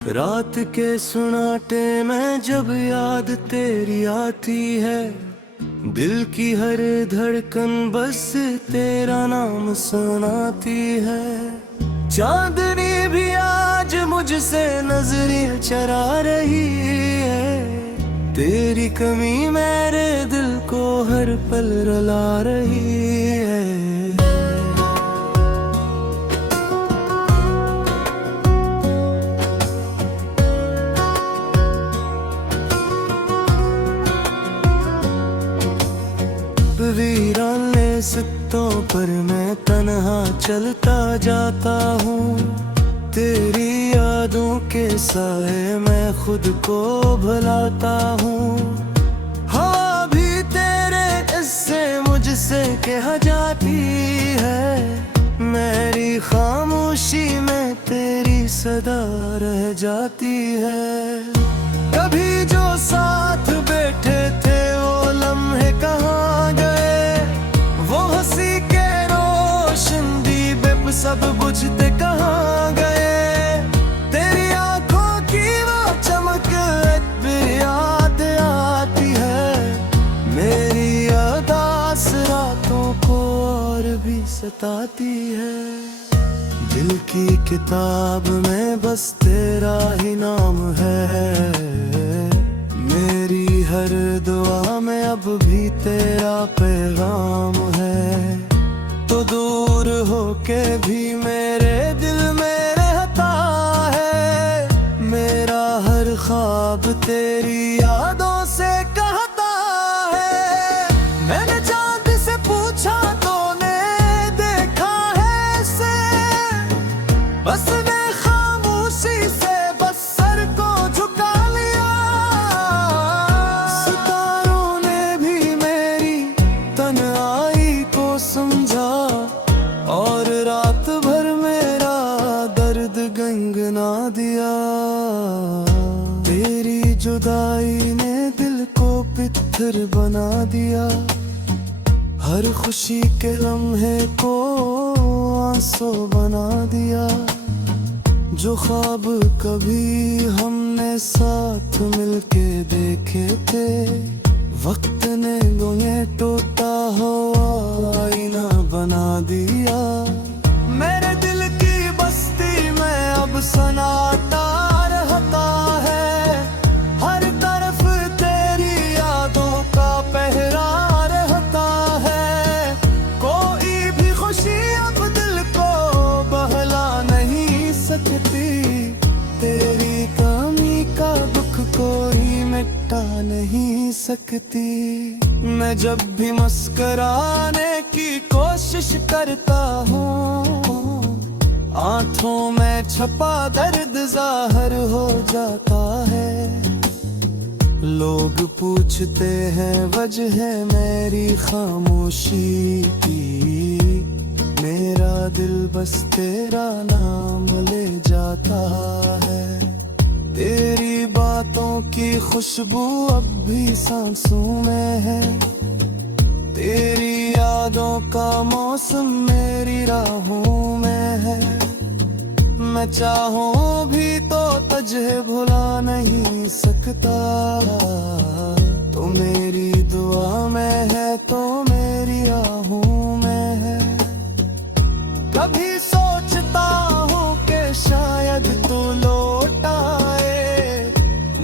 रात के सुनाटे में जब याद तेरी आती है, दिल की हर धड़कन बस तेरा नाम सुनाती है। चांदनी भी आज मुझसे नजरें चरा रही है, तेरी कमी मेरे दिल को हर पल रुला रही है। वीराने सित्तों पर मैं तन्हा चलता जाता हूँ, तेरी यादों के साए मैं खुद को भुलाता हूँ। हवा भी तेरे इससे मुझसे कह जाती है, मेरी खामोशी में तेरी सदा रह जाती है। कभी जो साथ बैठे थे वो लम्हे कहाँ गए, वो हंसी के रोशन दीप सब बुझते कहाँ गए। तेरी आंखों की वो चमक फिर याद आती है, मेरी उदास रातों को और भी सताती है। दिल की किताब में बस तेरा ही नाम है, मेरी हर दुआ में अब भी तेरा पैगाम है। तो दूर होके भी मेरे दिल में रहता है, मेरा हर ख्वाब तेरी यादों से कहता है। मैंने चांद से पूछा तूने देखा है इसे, बस ने खामोशी से बस सर को झुका लिया। सितारों ने भी मेरी तन्हाई को समझा, और रात भर मेरा दर्द गंगना दिया। तेरी जुदाई ने दिल को पत्थर बना दिया, हर खुशी के लम्हे को आंसू बना दिया। जो ख्वाब कभी हमने साथ मिलके देखे थे, वक्त ने उन्हें टूटा हुआ आईना बना दिया। मेरे दिल की बस्ती में अब सन्नाटा रहता है, हर तरफ तेरी यादों का पहरा रहता है। कोई भी खुशी अब दिल को बहला नहीं सकती, तेरी कमी का दुख कोई मिटा नहीं सकती। मैं जब भी मुस्कुराने की कोशिश करता हूँ, आंखों में छपा दर्द जाहिर हो जाता है। लोग पूछते हैं वजह मेरी खामोशी की, मेरा दिल बस तेरा नाम ले जाता है। तेरी बातों की खुशबू अब भी सांसों में है, तेरी यादों का मौसम मेरी राहों में है। मैं चाहूं भी तो तुझे भुला नहीं सकता, तो मेरी दुआ में है तो मेरी आहों में है। कभी सोचता हूँ कि शायद तू लौट आए,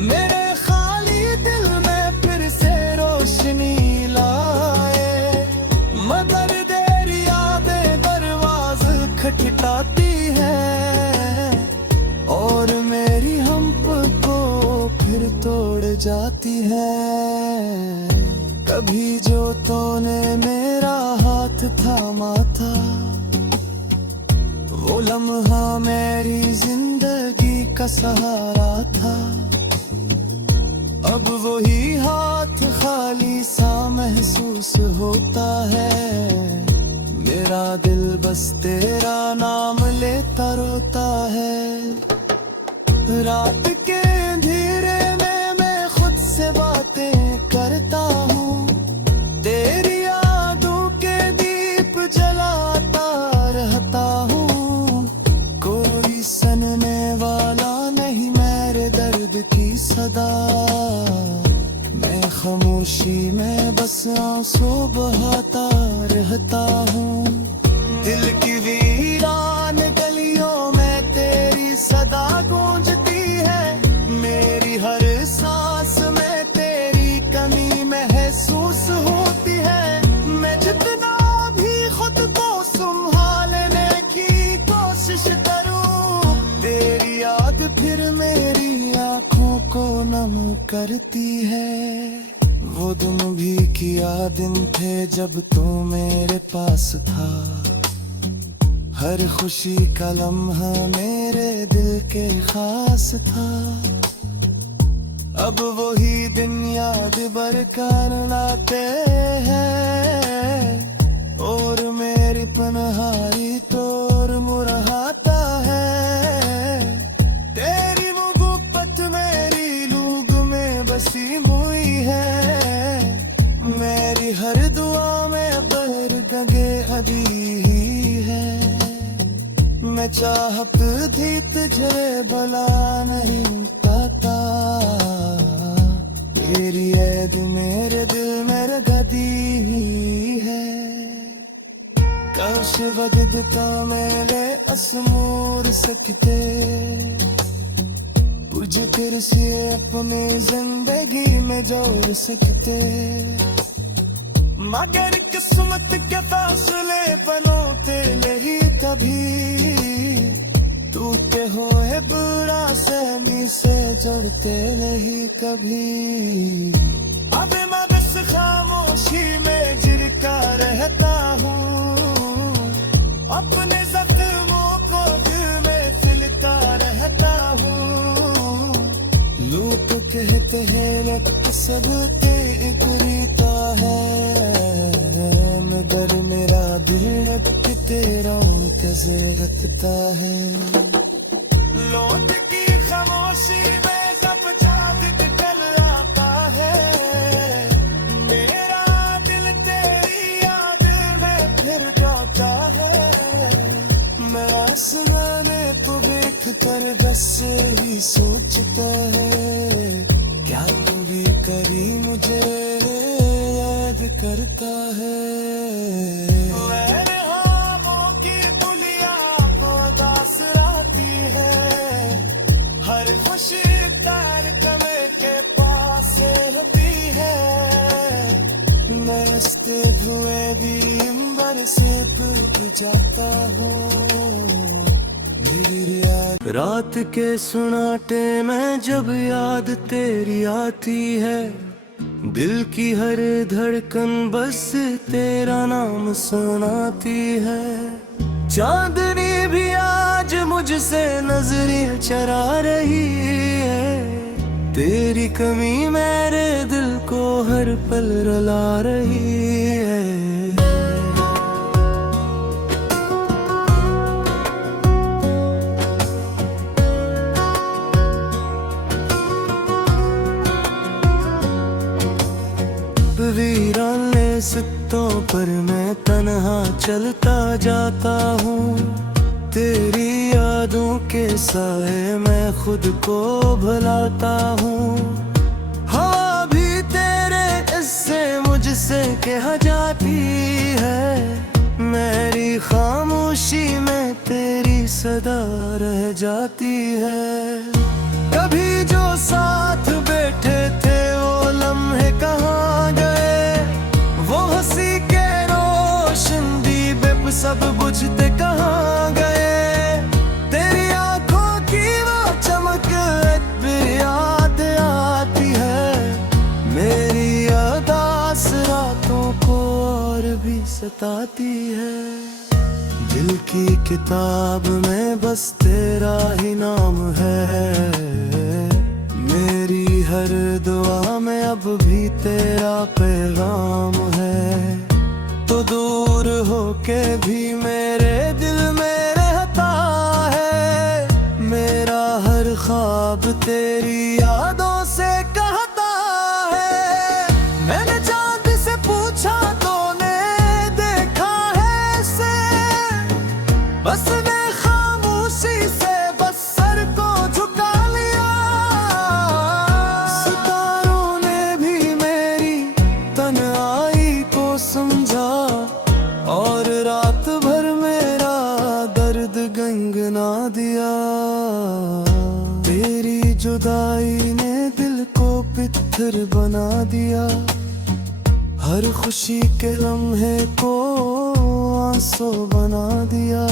मेरे खाली दिल में फिर से रोशनी लाए। मगर देर यादें दरवाज़ खटखटाती है, और मेरी हम्प को फिर तोड़ जाती है। कभी जो तूने मेरा हाथ थामा था, वो लम्हा मेरी जिंदगी का सहारा था। अब वही हाथ खाली सा महसूस होता है, मेरा दिल बस तेरा नाम लेता रोता है। रात के अंधेरे में मैं खुद से बातें करता हूँ, तेरी यादों के दीप जलाता रहता हूँ। कोई सनने वाला नहीं मैं सदा। मैं खामोशी में बस आंसू बहाता रहता हूँ। दिल की वीरान गलियों में तेरी सदा गूंजती है। मेरी हर सांस में तेरी कमी महसूस होती है। मैं जितना भी खुद को संभालने की कोशिश करूं, तेरी याद फिर मेरी आंखों को नम करती है। वो दिन भी किया दिन थे जब तू मेरे पास था। हर खुशी का लम्हा मेरे दिल के खास था। अब वही दिन याद बरकरार लाते हैं और मेरी पनहारी तोर मुरहाता है। तेरी मोहब्बत मेरी लूग में बसी हुई है। मेरी हर दुआ में बहर गंगे अभी ही है। मैं चाहत थी तुझे भला नहीं पाता। तेरी याद मेरे दिल में रगती है। काश बदता मेरे असमूर सकते, तुझे फिर से अपनी जिंदगी में जोड़ सकते। मगर किस्मत के फासले बनोते नहीं कभी। टूटे हुए बुरा सहमी से जड़ते नहीं कभी। अब मैं बस खामोशी में जिरका रहता हूँ। अपने जख्मों को दिल में सिलता रहता हूँ। लोग कहते हैं लग सब तेरा है, मगर मेरा दिल अब तेरा कैसे रखता है। लौट की खामोशी में जब चाँद निकल आता है, मेरा दिल तेरी याद में फिर गाता है। मैं आसमाने तो देख कर बस ही सोचता है, क्या तू भी कभी मुझे याद करता है। मेरे ख्वाबों की पुलिया को उदास आती है। हर खुशी तार कमे के पास होती है। मैं हंसते हुए भी अंबर से भूल जाता हूँ। मेरी याद रात के सुनाटे में जब याद तेरी आती है। दिल की हर धड़कन बस तेरा नाम सुनाती है। चांदनी भी आज मुझसे नजरें चरा रही है। तेरी कमी मेरे दिल को हर पल रुला रही है। वीराने सित्तों पर मैं तन्हा चलता जाता हूँ। तेरी यादों के साए मैं खुद को भुलाता हूँ। हवा भी तेरे इससे मुझसे कह जाती है। मेरी खामोशी में तेरी सदा रह जाती है। कभी जो साथ बैठे थे वो लम्हे कहाँ गए। वो हंसी के रोशन दीप सब बुझते कहाँ गए। तेरी आंखों की वो चमक भी याद आती है। मेरी उदास रातों को और भी सताती है। दिल की किताब में बस तेरा ही नाम है। मेरी हर दुआ में अब भी तेरा पैगाम है। तो दूर होके भी मेरे दिल में रहता है। मेरा हर ख्वाब तेरी यादों से कहता है। मैंने चांद से पूछा तूने देखा है इसे। बस मैं खामोशी से बस सर को झुका लिया। जुदाई ने दिल को पत्थर बना दिया, हर खुशी के लम्हे को आंसू बना दिया।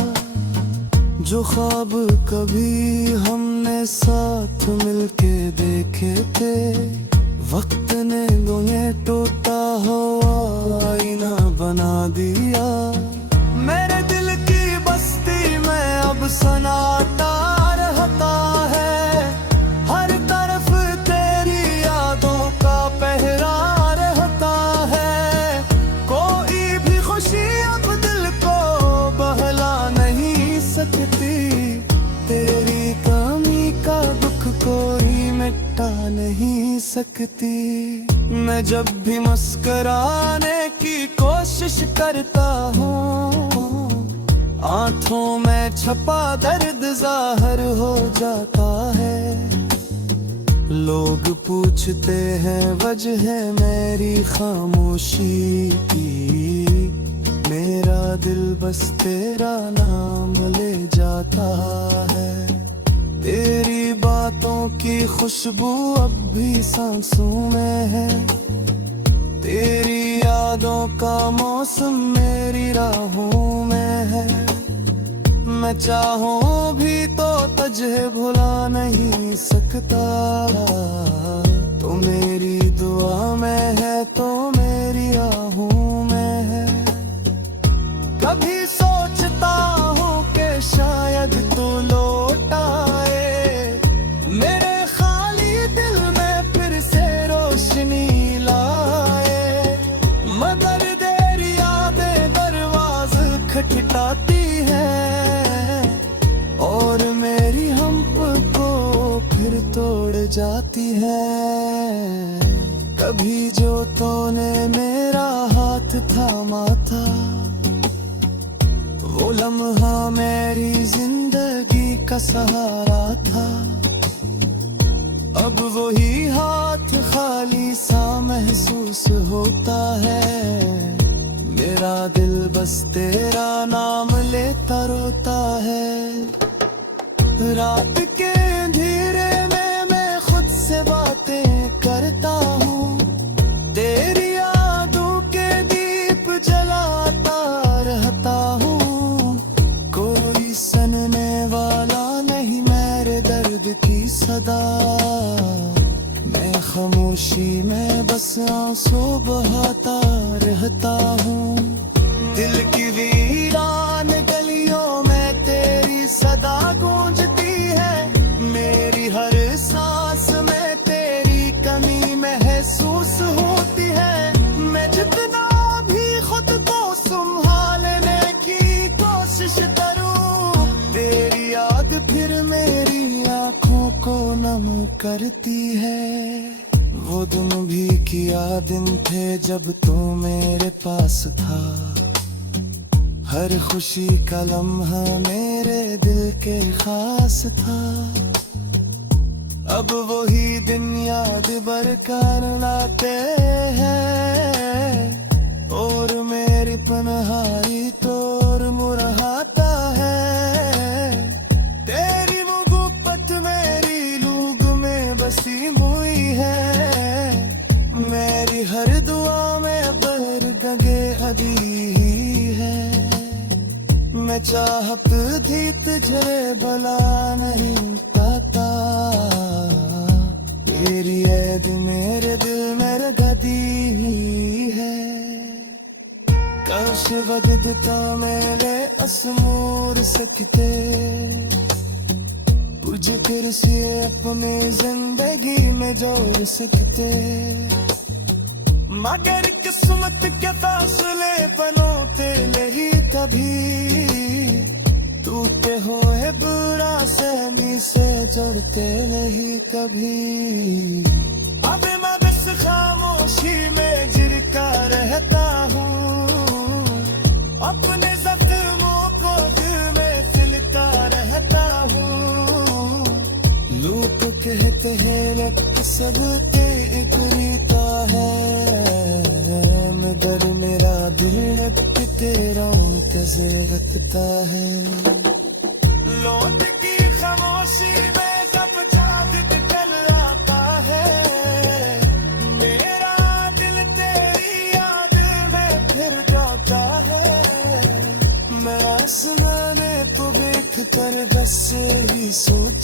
जो ख्वाब कभी हमने साथ मिलके देखे थे, वक्त ने उन्हें टूटा हुआ आईना बना दिया। मेरे दिल की बस्ती में अब सन्नाटा रहता है, हर तरफ तेरी यादों का पहरा रहता है। कोई भी खुशी अब दिल को बहला नहीं सकती, तेरी कमी का दुख कोई मिटा नहीं सकती। मैं जब भी मुस्कुराने की कोशिश करता हूँ, आंखों में छपा दर्द जाहिर हो जाता है। लोग पूछते हैं वजह मेरी खामोशी की, मेरा दिल बस तेरा नाम ले जाता है। तेरी बातों की खुशबू अब भी सांसों में है, तेरी यादों का मौसम मेरी राहों में है। मैं चाहूं भी तो तुझे भुला नहीं सकता, तो मेरी दुआ में है तो मेरी आहों में है। कभी सोचता हूँ कि शायद तू लौट आए, मेरे खाली दिल में फिर से रोशनी लाए। मगर देर यादें दरवाज़ खटखटाती है, और मेरी हम्प को फिर तोड़ जाती है। कभी जो तूने मेरा हाथ थामा था, वो लम्हा मेरी जिंदगी का सहारा था। अब वही हाथ खाली सा महसूस होता है, मेरा दिल बस तेरा नाम लेता रोता है। रात के अंधेरे में मैं खुद से बातें करता हूँ, तेरी यादों के दीप जलाता रहता हूँ। कोई सुनने वाला नहीं मेरे दर्द की सदा, मैं खामोशी में बस आंसू बहाता रहता हूँ। दिल की वीरान गलियों में तेरी सदा गूंजती है, मेरी हर सांस में तेरी कमी महसूस होती है। मैं जितना भी खुद को संभालने की कोशिश करूं, तेरी याद फिर मेरी आंखों को नम करती है। वो दिन भी किया दिन थे जब तू मेरे पास था, हर खुशी का लम्हा मेरे दिल के खास था। अब वही दिन याद बरकरार लाते हैं, और मेरी पनहारी तोर मुरहाता है। तेरी मोहब्बत मेरी लूग में बसी हुई है, मेरी हर दुआ में बर गगे अदी ही है। मैं चाहत थी तुझे भला नहीं पाता, तेरी याद मेरे दिल में रगती ही है। काश वदता मेरे असमूर सकते, तुझे फिर से अपनी जिंदगी में जोड़ सकते। मगर किस्मत के फासले बनोते नहीं कभी, टूटे हुए बुरा सहनी से जड़ते नहीं कभी। अब मैं बस खामोशी में जिरका रहता हूँ, अपने जख्मों को दिल में सिलता रहता हूँ। लोग कहते हैं लग सब तेरा है, मगर मेरा दिल तेरा रखता है। लौट की खामोशी में जब जाग कल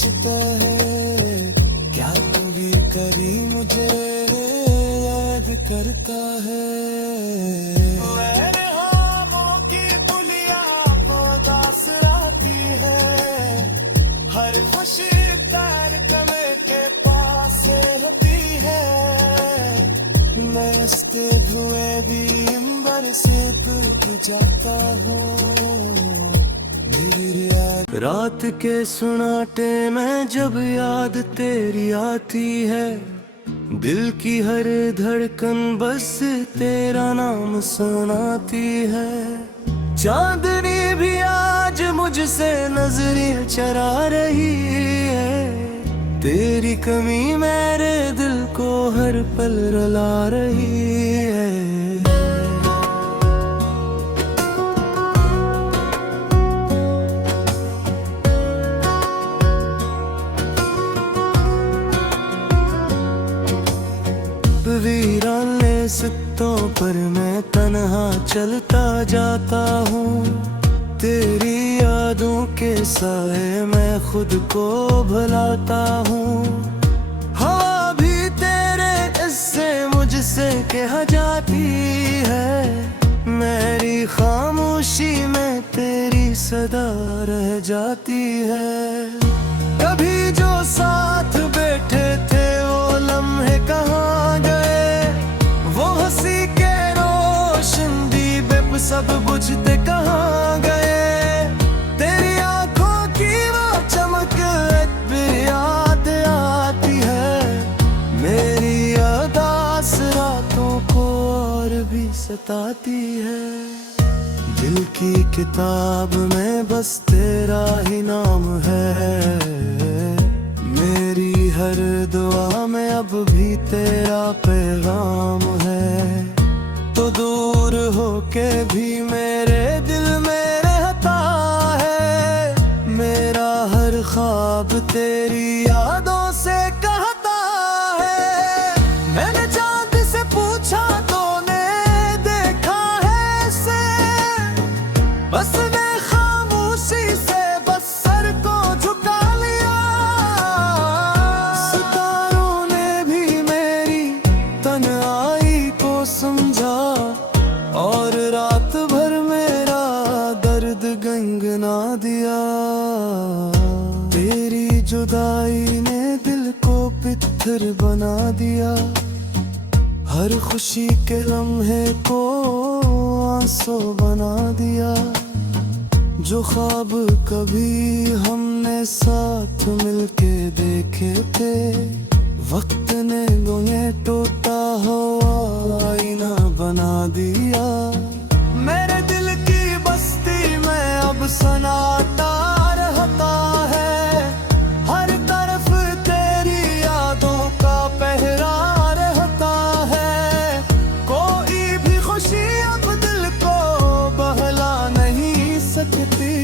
सोचता है क्या तू भी कभी मुझे याद करता है। मेरे हाथों की दुनिया को दास आती है, हर खुशी तार कमे के पास होती है। मस्त धुएं भी अंबर से दूर जाता हूँ। रात के सुनाटे में जब याद तेरी आती है, दिल की हर धड़कन बस तेरा नाम सुनाती है। चांदनी भी आज मुझसे नजरें चरा रही है, तेरी कमी मेरे दिल को हर पल रुला रही है। वीराने सित्तों पर मैं तन्हा चलता जाता हूँ, तेरी यादों के साए मैं खुद को भुलाता हूँ। हवा भी तेरे इससे मुझसे कह जाती है, मेरी खामोशी में तेरी सदा रह जाती है। कभी जो साथ बैठे थे वो लम्हे कहाँ गए, वो हंसी के रोशन दीप सब बुझते कहाँ गए। तेरी आंखों की वो चमक भी याद आती है, मेरी उदास रातों को और भी सताती है। दिल की किताब में बस तेरा ही नाम है, मेरी हर दुआ में अब भी तेरा पैगाम है। तो दूर होके भी मेरे दिल में रहता है, मेरा हर ख्वाब तेरी यादों से कहता है। मैंने चांद से पूछा तूने देखा है इसे, बस ने खामोशी से बस सर को झुका लिया। सितारों ने भी मेरी तन्हाई को समझा, और रात भर मेरा दर्द गंगना दिया। तेरी जुदाई ने दिल को पत्थर बना दिया, हर खुशी के लम्हे को आंसू बना दिया। जो ख्वाब कभी हमने साथ मिलके देखे थे, वक्त ने उन्हें टूटा हुआ आईना बना दिया। मेरे दिल की बस्ती में अब सन्नाटा रहता है, हर तरफ तेरी यादों का पहरा रहता है। कोई भी खुशी अब दिल को बहला नहीं सकती,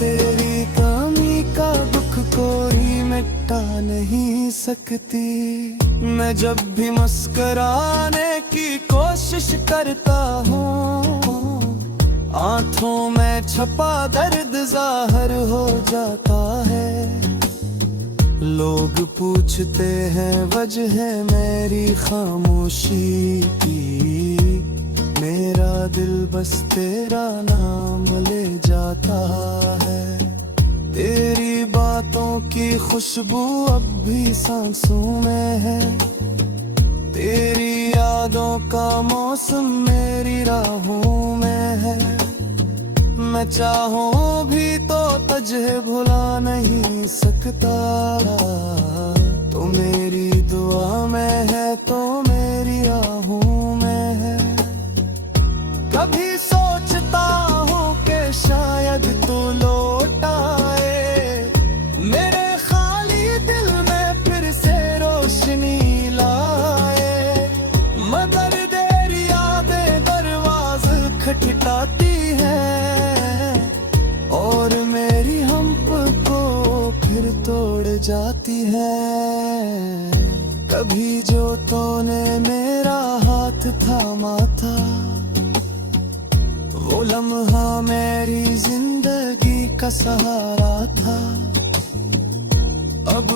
तेरी कमी का दुख कोई मिटा नहीं सकती। मैं जब भी मुस्कुराने की कोशिश करता हूँ, आंखों में छपा दर्द जाहिर हो जाता है। लोग पूछते हैं वजह मेरी खामोशी की, मेरा दिल बस तेरा नाम ले जाता है। तेरी बातों की खुशबू अब भी सांसों में है, तेरी यादों का मौसम मेरी राहों में है। मैं चाहूं भी तो तुझे भुला नहीं सकता, तो मेरी दुआ में है तो मेरी राहों में है। कभी सोचता हूँ कि शायद तू लौट आए, मेरे खाली दिल में फिर से रोशनी लाए। मगर देर यादें दरवाज़ खटखटाती है, और मेरी हम्प को फिर तोड़ जाती है। कभी जो तूने मेरा हाथ थामा था, वो लम्हा मेरी जिंदगी का सहारा था।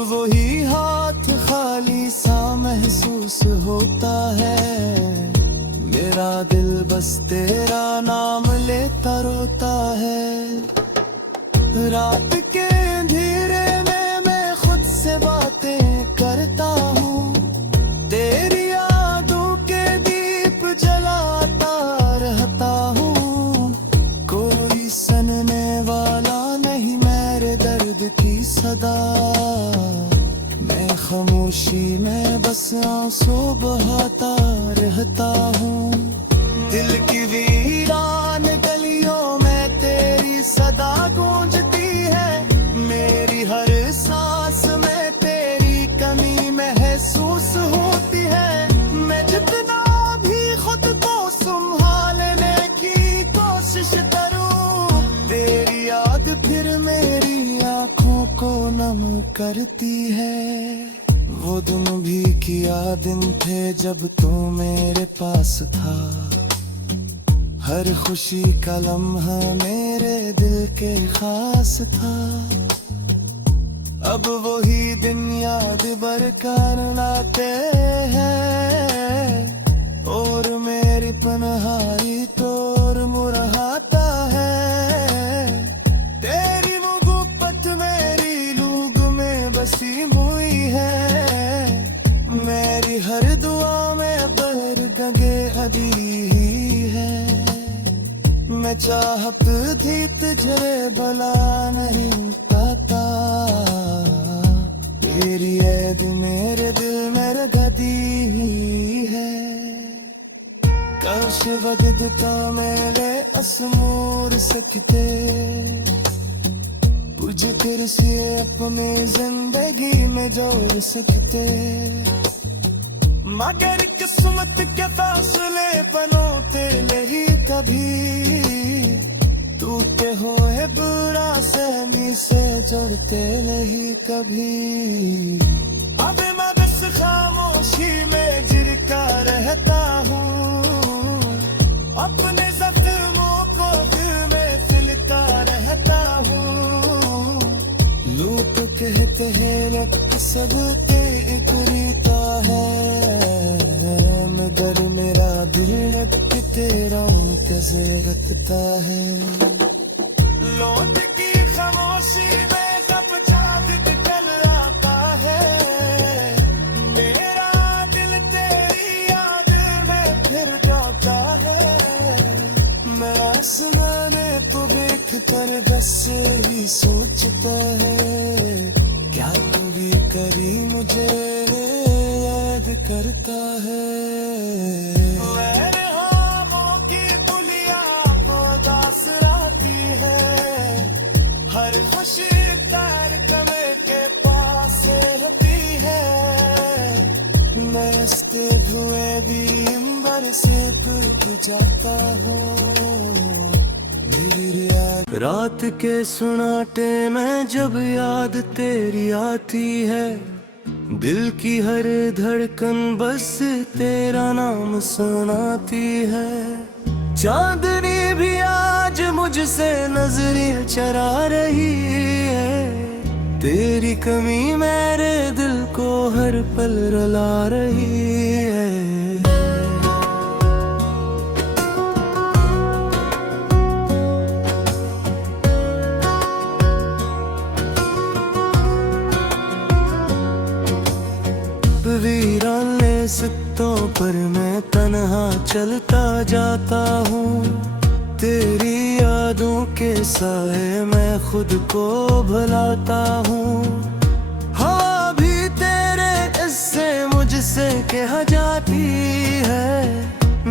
वही हाथ खाली सा महसूस होता है, मेरा दिल बस तेरा नाम लेता रोता है। रात के अंधेरे में मैं खुद से बातें करता हूँ, तेरी यादों के दीप जलाता रहता हूँ। कोई सुनने वाला नहीं मेरे दर्द की सदा, मैं खामोशी में बस आंसू बहाता रहता हूँ। दिल की वीरान गलियों में तेरी सदा गूंजती है, मेरी हर सांस में तेरी कमी महसूस होती है। मैं जितना भी खुद को संभालने की कोशिश करूं, तेरी याद फिर मेरी आंखों को नम करती है। वो दिन भी किया दिन थे जब तू मेरे पास था, हर खुशी का लम्हा मेरे दिल के खास था। अब वही दिन याद बरकरार लाते हैं, और मेरी पनहारी तोर मुरहाता है। तेरी मोहब्बत मेरी लूग में बसी हुई है, मेरी हर दुआ में पर गंगे अभी ही है। मैं चाहत थी तुझे भला नहीं पाता, तेरी याद मेरे दिल में रगती ही है। काश बदता मेरे असमूर सकते, तुझे फिर से अपनी जिंदगी में जोड़ सकते, मगर किस्मत के फासले बनोते नहीं कभी। टूटे हुए बुरा सहमी से जोड़ते नहीं कभी। अब मैं बस खामोशी में जिरका रहता हूँ, अपने जख्मों को दिल में सिलता रहता हूँ। लोग कहते हैं रक्त सब तेरा है, मगर मेरा दिल रक्त तेरा कैसे रखता है। लौट की खामोशी में जब जाग निकल आता है, मेरा दिल तेरी याद में फिर गाता है। मैं आसमाने तो देख कर बस ही सोचता है, क्या तू भी कभी मुझे याद करता है। मेरे ख्वाबों की पुलिया उदास आती है, हर खुशी तार कमे के पास होती है। मैं हंसते हुए भी अंबर से टूट जाता हूँ। रात के सुनाटे में जब याद तेरी आती है, दिल की हर धड़कन बस तेरा नाम सुनाती है। चांदनी भी आज मुझसे नजरें चरा रही है, तेरी कमी मेरे दिल को हर पल रुला रही है। वीराने सित्तों पर मैं तन्हा चलता जाता हूँ, तेरी यादों के साए मैं खुद को भुलाता हूँ। हवा भी तेरे इससे मुझसे कह जाती है,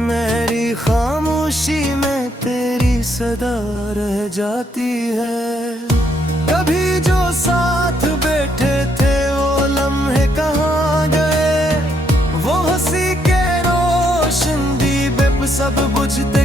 मेरी खामोशी में तेरी सदा रह जाती है। कभी जो साथ बैठे थे वो लम्हे कहाँ गए, वो हंसी के रोशन दीप सब बुझते